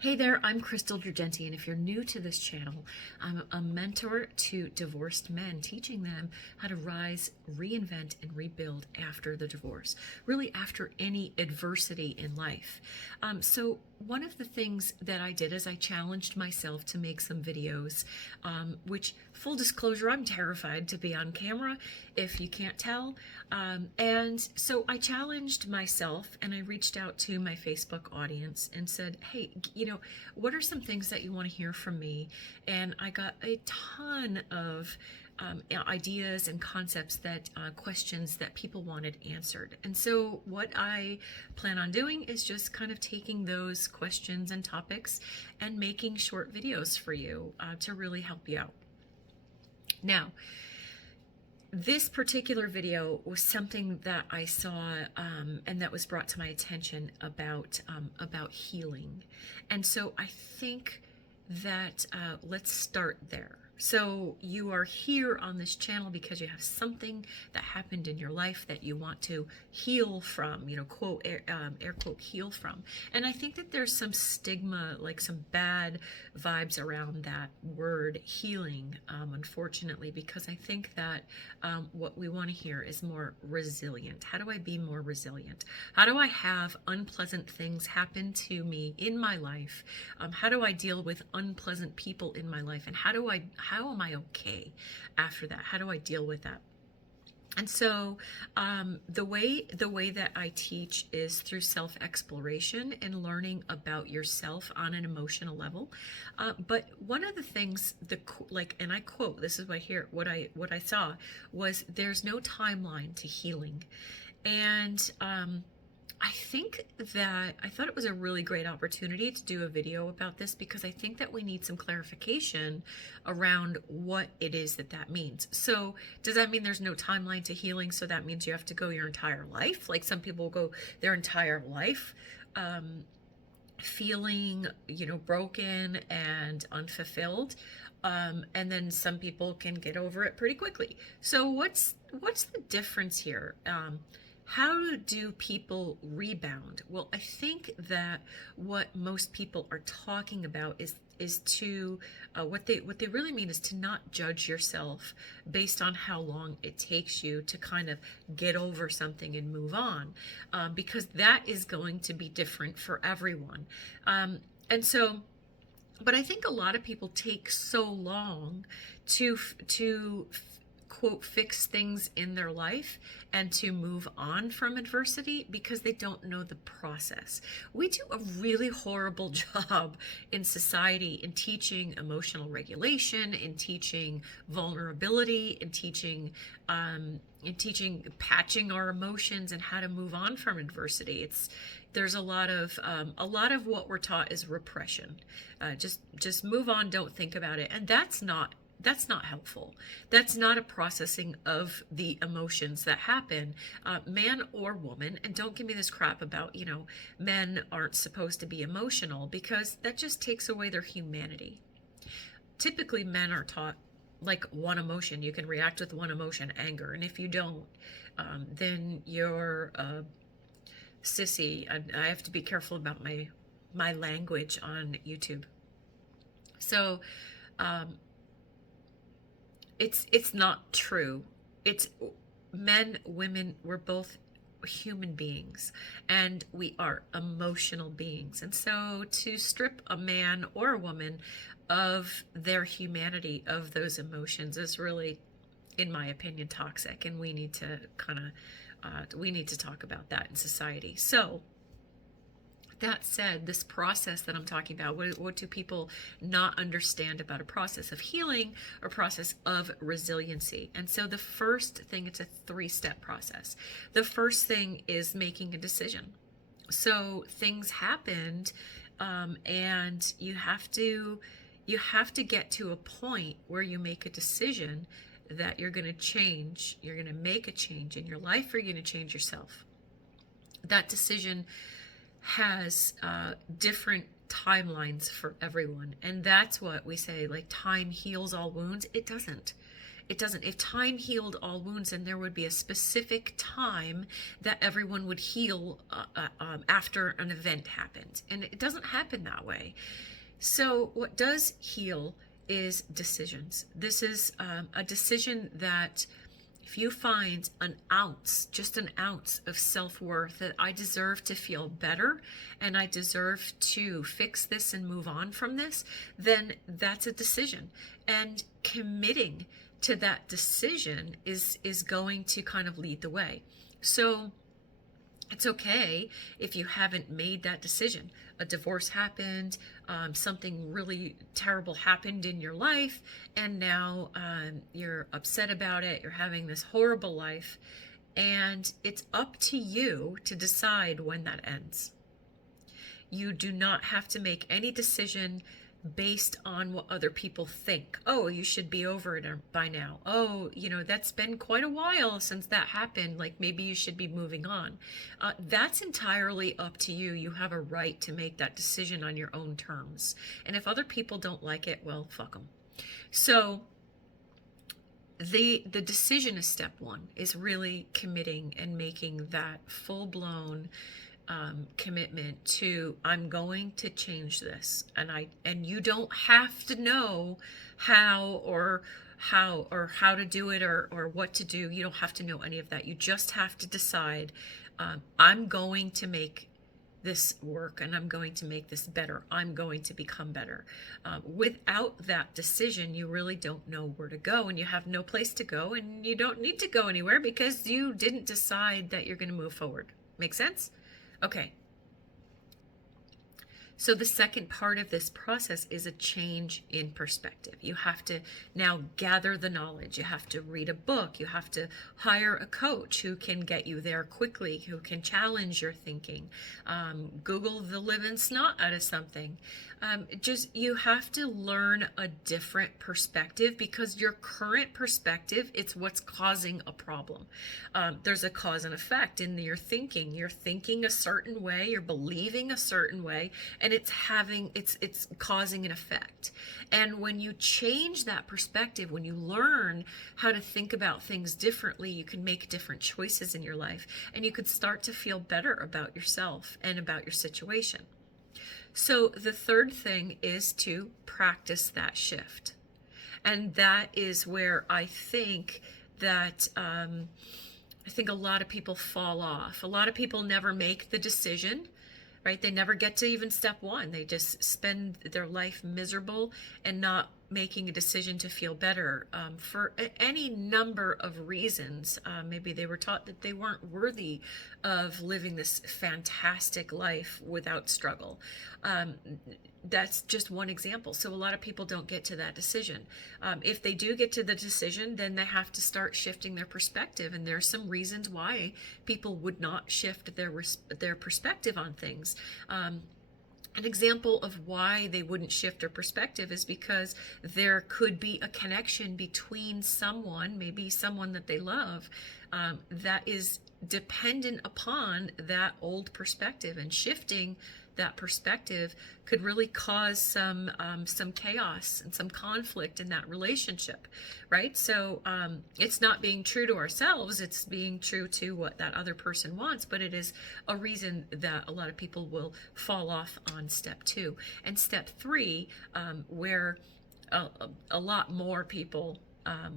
Hey there, I'm Crystal Dragenti, and if you're new to this channel, I'm a mentor to divorced men, teaching them how to rise, reinvent, and rebuild after the divorce, really after any adversity in life. So one of the things that I did is I challenged myself to make some videos, which, full disclosure, I'm terrified to be on camera, if you can't tell. And so I challenged myself and I reached out to my Facebook audience and said, hey, what are some things that you want to hear from me? And I got a ton of ideas and concepts that questions that people wanted answered. And so what I plan on doing is just kind of taking those questions and topics and making short videos for you to really help you out. Now, this particular video was something that I saw and that was brought to my attention about healing. And so I think that let's start there. So you are here on this channel because you have something that happened in your life that you want to heal from, quote, air quote, heal from. And I think that there's some stigma, like some bad vibes around that word healing, unfortunately, because I think that what we want to hear is more resilient. How do I be more resilient? How do I have unpleasant things happen to me in my life? How do I deal with unpleasant people in my life? And how am I okay after that? How do I deal with that? And so the way that I teach is through self-exploration and learning about yourself on an emotional level. But one of the things, and I quote, this is what I saw was, there's no timeline to healing. And I think that I thought it was a really great opportunity to do a video about this, because I think that we need some clarification around what it is that means. So does that mean there's no timeline to healing? So that means you have to go your entire life? Like some people go their entire life feeling, broken and unfulfilled. And then some people can get over it pretty quickly. So what's the difference here? How do people rebound? Well, I think that what most people are talking about is to what they really mean is to not judge yourself based on how long it takes you to kind of get over something and move on, because that is going to be different for everyone. And so, but I think a lot of people take so long to quote, fix things in their life and to move on from adversity because they don't know the process. We do a really horrible job in society in teaching emotional regulation, in teaching vulnerability, in teaching patching our emotions and how to move on from adversity. There's a lot of what we're taught is repression. Just move on, don't think about it, and that's not helpful. That's not a processing of the emotions that happen, man or woman. And don't give me this crap about, men aren't supposed to be emotional, because that just takes away their humanity. Typically, men are taught like one emotion. You can react with one emotion, anger. And if you don't, then you're a sissy. I have to be careful about my language on YouTube. So, it's not true. It's men, women, we're both human beings, and we are emotional beings. And so to strip a man or a woman of their humanity, of those emotions, is really, in my opinion, toxic. And we need to we need to talk about that in society. So that said, this process that I'm talking about, what do people not understand about a process of healing or process of resiliency? And so the first thing, it's a 3-step process. The first thing is making a decision. So things happened, and you have to get to a point where you make a decision that you're going to change. You're going to make a change in your life, or you're going to change yourself. That decision has different timelines for everyone, and that's what we say, like, time heals all wounds. It doesn't. It doesn't. If time healed all wounds, then there would be a specific time that everyone would heal after an event happened. And it doesn't happen that way. So what does heal is decisions. This is a decision that if you find an ounce, just an ounce of self-worth, that I deserve to feel better and I deserve to fix this and move on from this, then that's a decision. And committing to that decision is going to kind of lead the way. So it's okay if you haven't made that decision. A divorce happened, something really terrible happened in your life, and now you're upset about it, you're having this horrible life, and it's up to you to decide when that ends. You do not have to make any decision based on what other people think. Oh, you should be over it by now. Oh, that's been quite a while since that happened. Like, maybe you should be moving on. That's entirely up to you. You have a right to make that decision on your own terms. And if other people don't like it, well, fuck them. So the decision is step one, is really committing and making that full-blown commitment to, I'm going to change this, and you don't have to know how to do it or what to do. You don't have to know any of that. You just have to decide, I'm going to make this work and I'm going to make this better. I'm going to become better. Without that decision, you really don't know where to go, and you have no place to go, and you don't need to go anywhere because you didn't decide that you're going to move forward. Make sense? Okay. So the second part of this process is a change in perspective. You have to now gather the knowledge. You have to read a book. You have to hire a coach who can get you there quickly, who can challenge your thinking. Google the living snot out of something. You have to learn a different perspective, because your current perspective, it's what's causing a problem. There's a cause and effect in your thinking. You're thinking a certain way, you're believing a certain way, and it's causing an effect. And when you change that perspective, when you learn how to think about things differently, you can make different choices in your life, and you could start to feel better about yourself and about your situation. So the third thing is to practice that shift. And that is where I think that a lot of people fall off. A lot of people never make the decision, right? They never get to even step one. They just spend their life miserable and not making a decision to feel better for any number of reasons. Maybe they were taught that they weren't worthy of living this fantastic life without struggle. That's just one example. So a lot of people don't get to that decision. If they do get to the decision, then they have to start shifting their perspective. And there's some reasons why people would not shift their perspective on things. An example of why they wouldn't shift their perspective is because there could be a connection between someone, maybe someone that they love, that is dependent upon that old perspective, and shifting that perspective could really cause some chaos and some conflict in that relationship, right? So it's not being true to ourselves, it's being true to what that other person wants, but it is a reason that a lot of people will fall off on step two. And step three, where a lot more people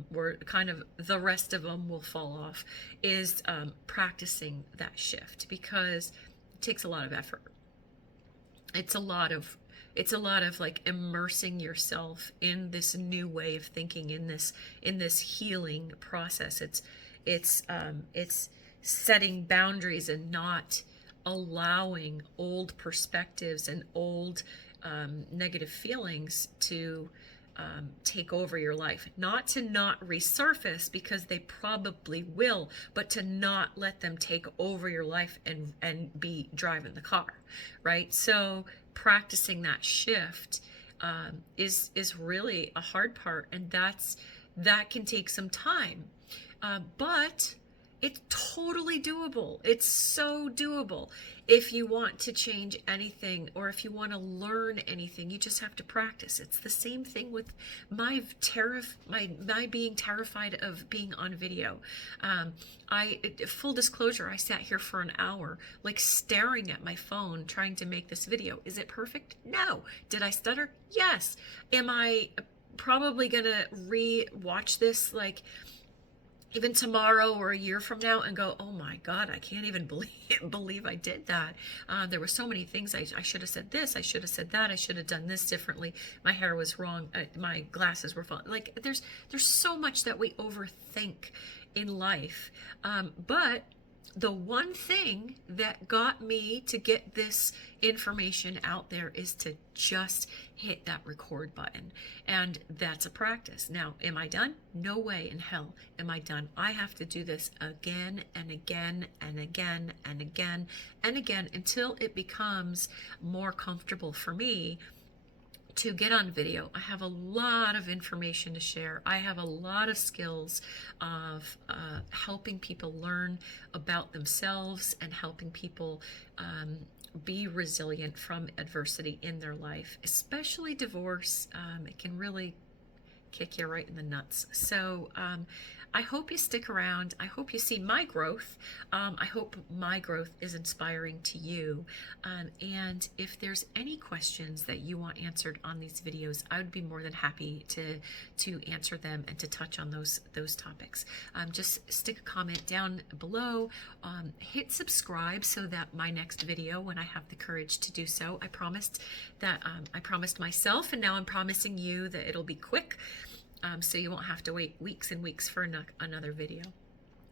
where kind of the rest of them will fall off, is practicing that shift, because it takes a lot of effort. It's a lot of like immersing yourself in this new way of thinking, in this healing process. It's setting boundaries and not allowing old perspectives and old negative feelings to take over your life. Not to not resurface, because they probably will, but to not let them take over your life and be driving the car, right? So practicing that shift is really a hard part, and that can take some time. But It's totally doable. It's so doable. If you want to change anything or if you want to learn anything, you just have to practice. It's the same thing with my being terrified of being on video. Full disclosure, I sat here for an hour, like staring at my phone, trying to make this video. Is it perfect? No. Did I stutter? Yes. Am I probably gonna re-watch this like even tomorrow or a year from now and go, oh my God, I can't even believe I did that. There were so many things. I should have said this. I should have said that. I should have done this differently. My hair was wrong. My glasses were falling. Like there's so much that we overthink in life. But the one thing that got me to get this information out there is to just hit that record button. And that's a practice. Now, am I done? No way in hell am I done. I have to do this again and again and again and again and again until it becomes more comfortable for me to get on video. I have a lot of information to share. I have a lot of skills of helping people learn about themselves and helping people be resilient from adversity in their life, especially divorce. It can really kick you right in the nuts. So I hope you stick around. I hope you see my growth. I hope my growth is inspiring to you. And if there's any questions that you want answered on these videos, I would be more than happy to answer them and to touch on those topics. Just stick a comment down below. Hit subscribe so that my next video, when I have the courage to do so, I promised myself, and now I'm promising you that it'll be quick. So you won't have to wait weeks and weeks for another video.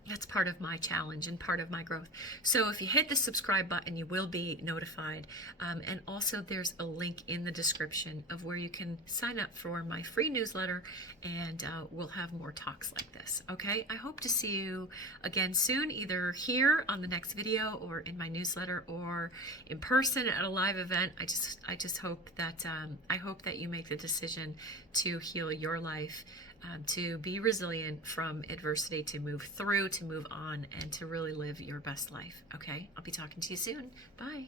That's part of my challenge and part of my growth. So if you hit the subscribe button, you will be notified. And also there's a link in the description of where you can sign up for my free newsletter, and we'll have more talks like this. Okay, I hope to see you again soon, either here on the next video or in my newsletter or in person at a live event. I just hope that I hope that you make the decision to heal your life, to be resilient from adversity, to move through, to move on, and to really live your best life. Okay, I'll be talking to you soon. Bye.